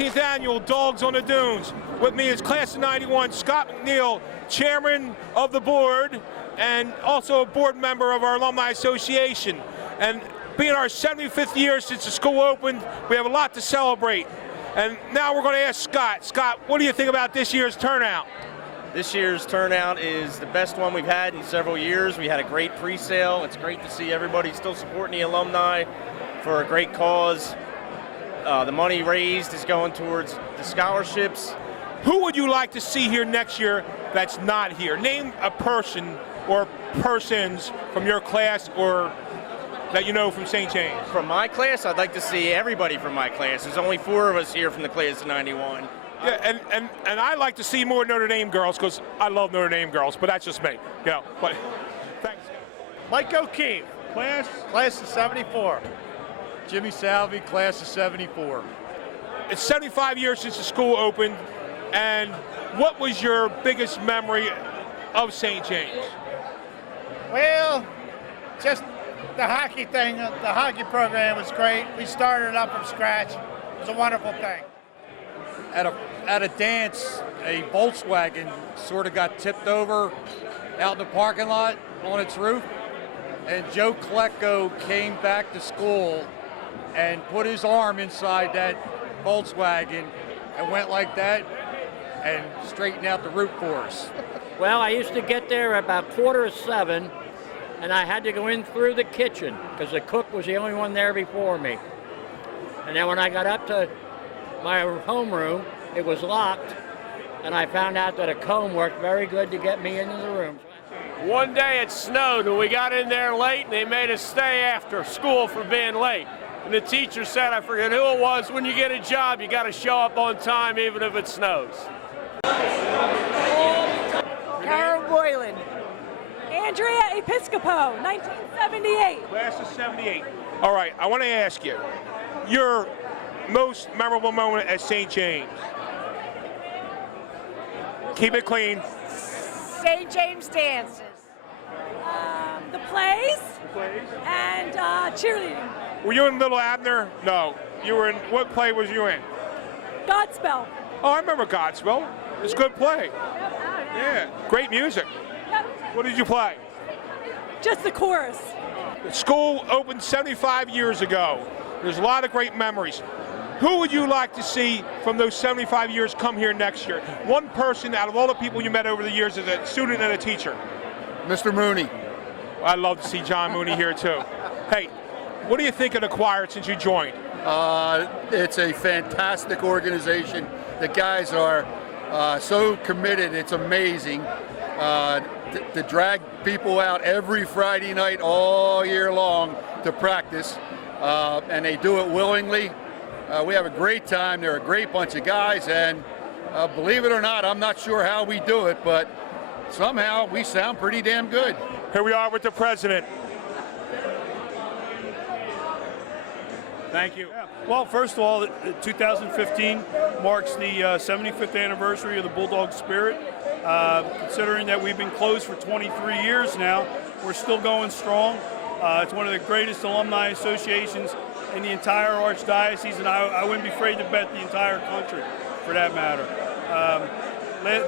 19th annual Dogs on the Dunes. With me is Class of 91, Scott McNeil, Chairman of the board, and also a board member of our Alumni Association. And being our 75th year since the school opened, we have a lot to celebrate. And now we're going to ask Scott. Scott, what do you think about this year's turnout? This year's turnout is the best one we've had in several years. We had a great pre-sale. It's great to see everybody still supporting the alumni for a great cause. The money raised is going towards the scholarships. Who would you like to see here next year that's not here? Name a person or persons from your class or that you know from St. James. From my class, I'd like to see everybody from my class. There's only 4 of us here from the class of 91. Yeah, and I like to see more Notre Dame girls because I love Notre Dame girls, but that's just me. You know, but thanks. Mike O'Keefe, class of 74. Jimmy Salvi, class of 74. It's 75 years since the school opened, and what was your biggest memory of St. James? Well, just the hockey thing, the hockey program was great. We started it up from scratch. It was a wonderful thing. At a dance, a Volkswagen sort of got tipped over out in the parking lot on its roof, and Joe Klecko came back to school and put his arm inside that Volkswagen and went like that and straightened out the roof for us. Well, I used to get there about 7:15, and I had to go in through the kitchen because the cook was the only one there before me. And then when I got up to my homeroom, it was locked, and I found out that a comb worked very good to get me into the room. One day it snowed, and we got in there late, and they made us stay after school for being late. And the teacher said, I forget who it was, when you get a job, you got to show up on time even if it snows. Carol Boylan. Andrea Episcopo, 1978. Class of 78. All right, I want to ask you, your most memorable moment at St. James? Keep it clean. St. James dances. The plays. And cheerleading. Were you in Little Abner? No. You were in, what play was you in? Godspell. Oh, I remember Godspell. It's a good play. Yeah, great music. What did you play? Just the chorus. The school opened 75 years ago. There's a lot of great memories. Who would you like to see from those 75 years come here next year? One person out of all the people you met over the years as a student and a teacher. Mr. Mooney. I'd love to see John Mooney here too. Hey, what do you think of the choir since you joined? It's a fantastic organization. The guys are so committed, it's amazing. To drag people out every Friday night all year long to practice, and they do it willingly. We have a great time. They're a great bunch of guys, and believe it or not, I'm not sure how we do it, but somehow we sound pretty damn good. Here we are with the president. Thank you. Well, first of all, 2015 marks the 75th anniversary of the Bulldog Spirit. Considering that we've been closed for 23 years now, we're still going strong. It's one of the greatest alumni associations in the entire Archdiocese, and I wouldn't be afraid to bet the entire country, for that matter.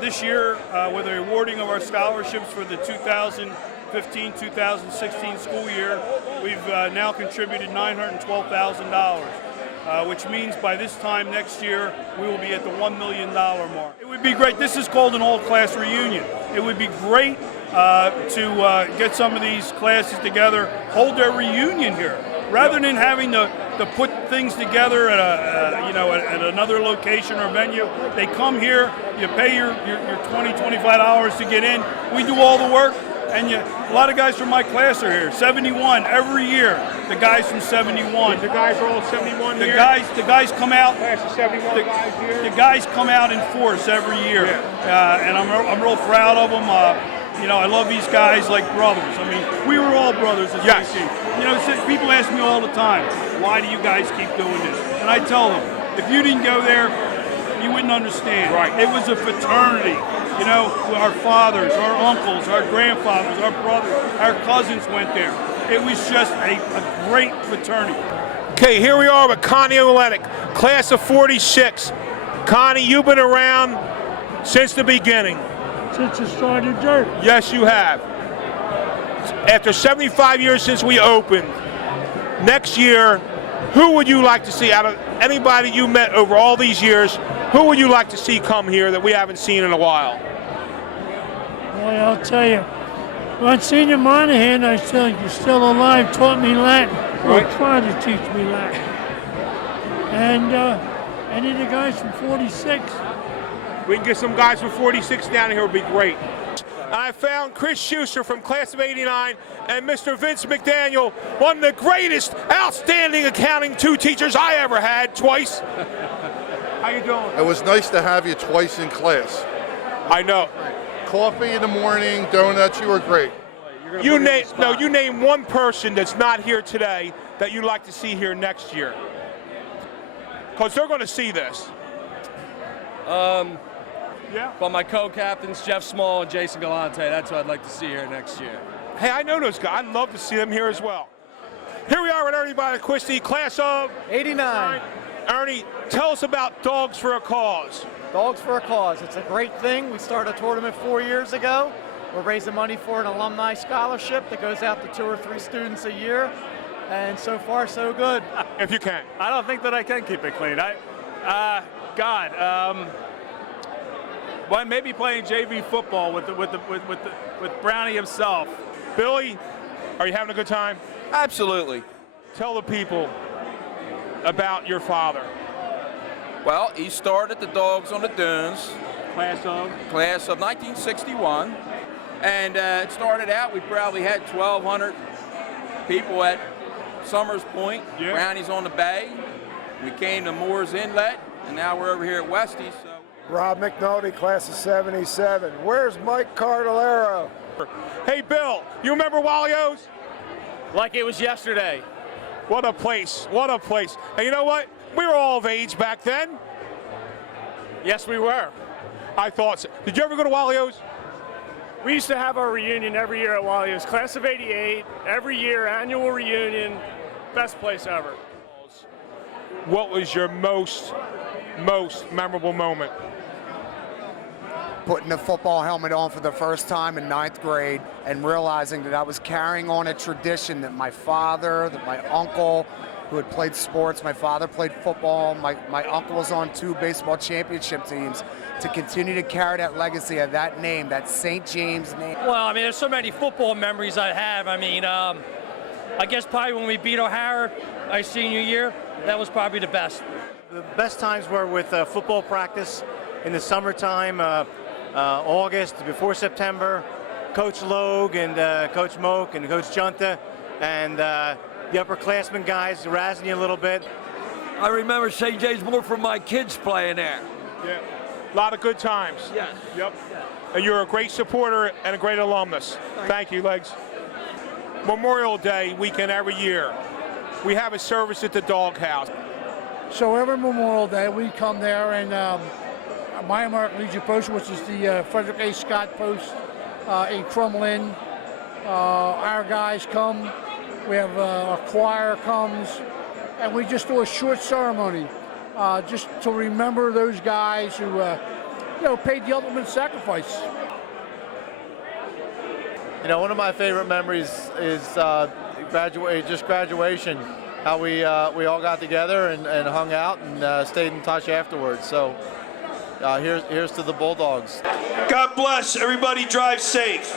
This year, with the awarding of our scholarships for the 2015-2016 school year, we've now contributed $912,000. Which means by this time next year, we will be at the $1 million mark. It would be great. This is called an all-class reunion. It would be great to get some of these classes together, hold their reunion here, rather than having to put things together at at another location or venue. They come here, you pay your $20, $25 to get in. We do all the work. And a lot of guys from my class are here. 71 every year. The guys from 71. The guys are all 71 the here? The guys come out. Class of 71 guys here? The guys come out in force every year, and I'm real proud of them. I love these guys like brothers. I mean, we were all brothers at yes. JC. People ask me all the time, why do you guys keep doing this? And I tell them, if you didn't go there, you wouldn't understand. Right. It was a fraternity. Our fathers, our uncles, our grandfathers, our brothers, our cousins went there. It was just a great fraternity. Okay, here we are with Connie Olenek, class of 46. Connie, you've been around since the beginning. Since it started dirt. Yes, you have. After 75 years since we opened, next year, who would you like to see out of anybody you met over all these years? Who would you like to see come here that we haven't seen in a while? Boy, I'll tell you. When Senior Monahan, I still, you're still alive, taught me Latin. Or tried to teach me Latin. And any of the guys from 46. We can get some guys from 46 down here, would be great. I found Chris Schuster from class of 89 and Mr. Vince McDaniel, one of the greatest, outstanding accounting teachers I ever had, twice. How you doing? It was nice to have you twice in class. I know. Coffee in the morning, donuts, you were great. You name one person that's not here today that you'd like to see here next year. Because they're going to see this. Yeah. But my co-captains, Jeff Small and Jason Galante, that's what I'd like to see here next year. Hey, I know those guys. I'd love to see them here as well. Here we are with Ernie Bonaquisti, class of 89. Ernie, tell us about Dogs for a Cause. Dogs for a Cause. It's a great thing. We started a tournament 4 years ago. We're raising money for an alumni scholarship that goes out to 2 or 3 students a year. And so far, so good. If you can. I don't think that I can keep it clean. Well, maybe playing JV football with Brownie himself. Billy, are you having a good time? Absolutely. Tell the people about your father. Well, he started the Dogs on the Dunes. Class of 1961. And it started out, we probably had 1,200 people at Summers Point, yeah. Brownies on the Bay. We came to Moore's Inlet, and now we're over here at Westie. So. Rob McNulty, class of 77. Where's Mike Cardellaro? Hey, Bill, you remember Walio's? Like it was yesterday. What a place, what a place. And you know what? We were all of age back then. Yes, we were. I thought so. Did you ever go to Walio's? We used to have our reunion every year at Walio's. Class of 88, every year, annual reunion. Best place ever. What was your most memorable moment? Putting the football helmet on for the first time in 9th grade and realizing that I was carrying on a tradition that my father, that my uncle, who had played sports, my father played football, my uncle was on 2 baseball championship teams, to continue to carry that legacy of that name, that St. James name. Well, I mean, there's so many football memories I have. I mean, I guess probably when we beat O'Hara our senior year, that was probably the best. The best times were with football practice in the summertime, August, before September. Coach Logue and Coach Moak and Coach Junta and the upperclassmen guys razzing you a little bit. I remember St. James more from my kids playing there. Yeah, a lot of good times. Yes. Yep. And you're a great supporter and a great alumnus. Thank you, Legs. Memorial Day weekend every year, we have a service at the Doghouse. So every Memorial Day, we come there and My American Legion Post, which is the Frederick A. Scott Post in Crumlin. Our guys come. We have a choir comes, and we just do a short ceremony just to remember those guys who paid the ultimate sacrifice. You know, one of my favorite memories is graduation. How we all got together and hung out and stayed in touch afterwards. So here's to the Bulldogs. God bless. Everybody drive safe.